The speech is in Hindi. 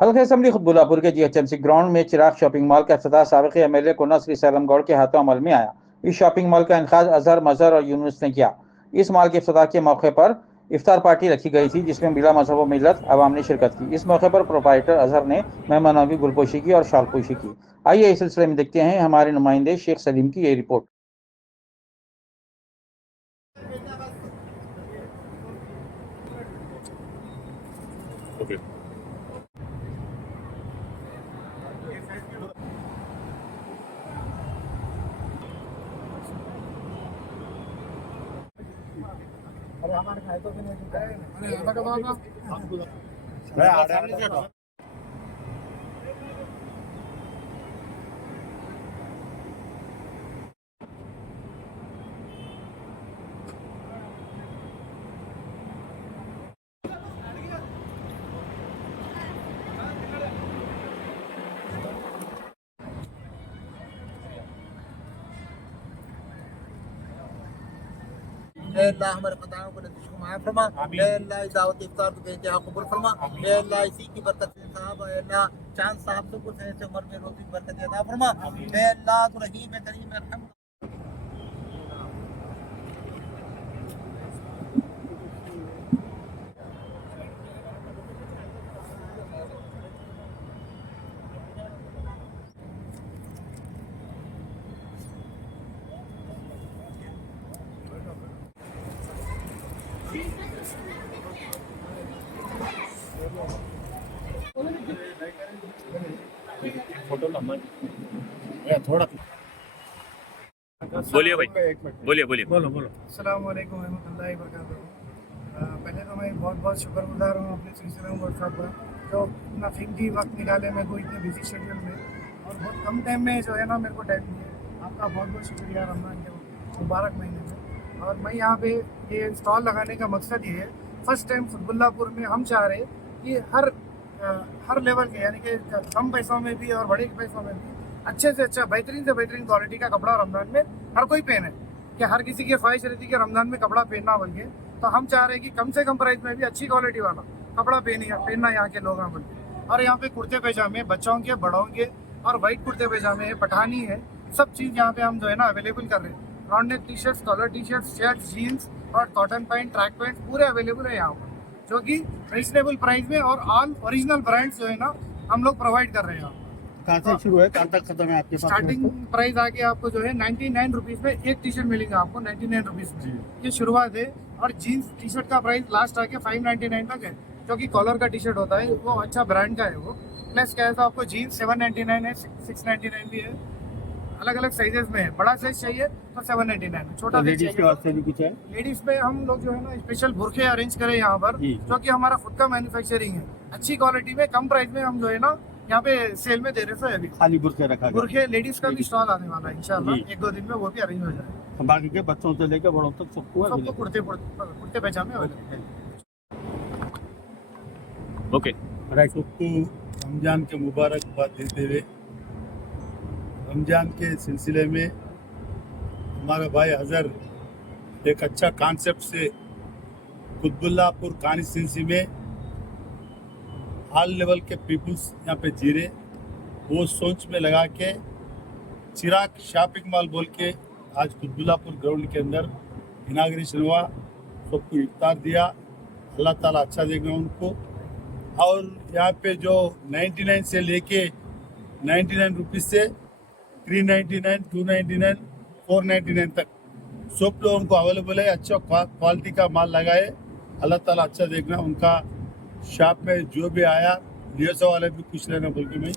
हल्का असम्बली खुतबुल्लापुर के जीएचएमसी ग्राउंड में चिराग शॉपिंग मॉल का इफ्तिताह साबिक़ एमएलए कुन्ना श्री सैलम गौड़ के हाथों अमल में आया। इस शॉपिंग मॉल का इंतखाब अजहर, मजहर और यूनुस ने किया। इस मॉल के इफ्तिताह के मौके पर इफ्तार पार्टी रखी गई थी, जिसमें बिला मजहब व मिल्लत अवाम ने शिरकत की। इस मौके पर प्रोप्राइटर अजहर ने मेहमानों की गुलपोशी की और शालपोशी की। आइए इस सिलसिले में देखते हैं हमारे नुमाइंदे शेख सलीम की ये रिपोर्ट। Okay. अरे हमारे खाए तो नहीं अल्लाह हमारे खताओं को नतीजों को माफ़ फरमा। अल्लाह दावत इफ्तार को बेइंतहा कबूल फरमा। अल्लाह इसी की बरकत से साहब अल्लाह चांद साहब को से उम्र में रोज़ी बरकत अता फरमा। अल्लाह तो रहीम करीम रहम। फोटो नंबर थोड़ा बोलिए भाई, बोलिए बोलिए। बोलो बोलो। अस्सलाम वालेकुम रहमतुल्लाहि व बरकातहू। पहले तो मैं बहुत बहुत शुक्रगुजार हूँ अपने सिलसिले में व्हाट्सएप पर जो इतना कीमती वक्त निकाले मेरे को इतने बिजी शेड्यूल में और बहुत कम टाइम में जो है ना मेरे को टाइम दिए। आपका बहुत बहुत शुक्रिया रमज़ान के मुबारक महीने में। और मैं यहाँ पे ये स्टॉल लगाने का मकसद ये है, फर्स्ट टाइम खुतबुल्लापुर में हम चाह रहे कि हर लेवल के यानी कि कम पैसों में भी और बड़े पैसों में भी अच्छे से अच्छा बेहतरीन से बेहतरीन क्वालिटी का कपड़ा रमज़ान में हर कोई पहने। कि हर किसी की ख्वाहिश रहती है कि रमज़ान में कपड़ा पहनना बन के, तो हम चाह रहे हैं कि कम से कम प्राइस में भी अच्छी क्वालिटी वाला कपड़ा पहनना यहाँ के लोग बन के। और यहाँ पे कुर्ते पैजामे बच्चों के बड़ों के और वाइट कुर्ते पैजामे है, पठानी है, सब चीज़ यहाँ पे हम जो है ना अवेलेबल कर रहे हैं। Round neck T shirts, collar T shirts, shirts, jeans और कॉटन पैंट, ट्रैक पैंट पूरे अवेलेबल है यहाँ पर, जो कि रीजनेबल प्राइस में और ऑल ओरिजिनल ब्रांड्स जो है ना हम लोग प्रोवाइड कर रहे हैं। कहाँ से शुरू है कहाँ तक खत्म है आपके पास? स्टार्टिंग प्राइस आके आपको जो है 99 रुपीज़ में एक टी शर्ट मिलेगा आपको 99 रुपीज़ में, ये शुरुआत है। और जीन्स टी शर्ट का प्राइस लास्ट आके 599 तक है, जो कि कॉलर का टी शर्ट होता है, वो अच्छा ब्रांड का है वो। प्लस क्या है तो आपको जीन्स 799 है, 699 भी है, अलग अलग साइजेस में है। बड़ा साइज चाहिए तो 799 में, छोटा लेडीज के वास्ते भी कुछ है? लेडीज में हम लोग जो है ना स्पेशल बुरखे अरेंज करें यहाँ पर, जो कि हमारा खुद का मैन्युफैक्चरिंग है, अच्छी क्वालिटी में कम प्राइस में हम जो है ना यहाँ पे सेल में दे रहे थे। अभी खाली बुरखे रखा गया। बुरखे लेडीज का भी स्टॉल आने वाला है इंशाल्लाह, एक दो दिन में वो भी अरेंज हो जाएगा। बाकी के बच्चों से लेकर बड़ों तक सबको कुर्ते पैजामे अवेलेबल। ओके। सबको रमज़ान के मुबारकबाद देते हुए रमज़ान के सिलसिले में हमारा भाई अजहर एक अच्छा कॉन्सेप्ट से कुतबुल्लापुर कॉन्स्टिट्यूंसी में ऑल लेवल के पीपल्स यहाँ पे जी रहे, वो सोच में लगा के चिराग शॉपिंग मॉल बोल के आज कुतबुल्लापुर ग्राउंड के अंदर इनाग्रेशन हुआ। सबको इफ्तार दिया, अल्लाह ताला अच्छा देगा उनको। और यहाँ पे जो 99 से लेके 99 रुपीज़ से 399, 299, 499 तक सब लोगों को अवेलेबल है। अच्छा क्वालिटी का माल लगाए, अल्लाह ताला अच्छा देखना। उनका शॉप में जो भी आया 150 वाले भी कुछ लेना बोल के मैं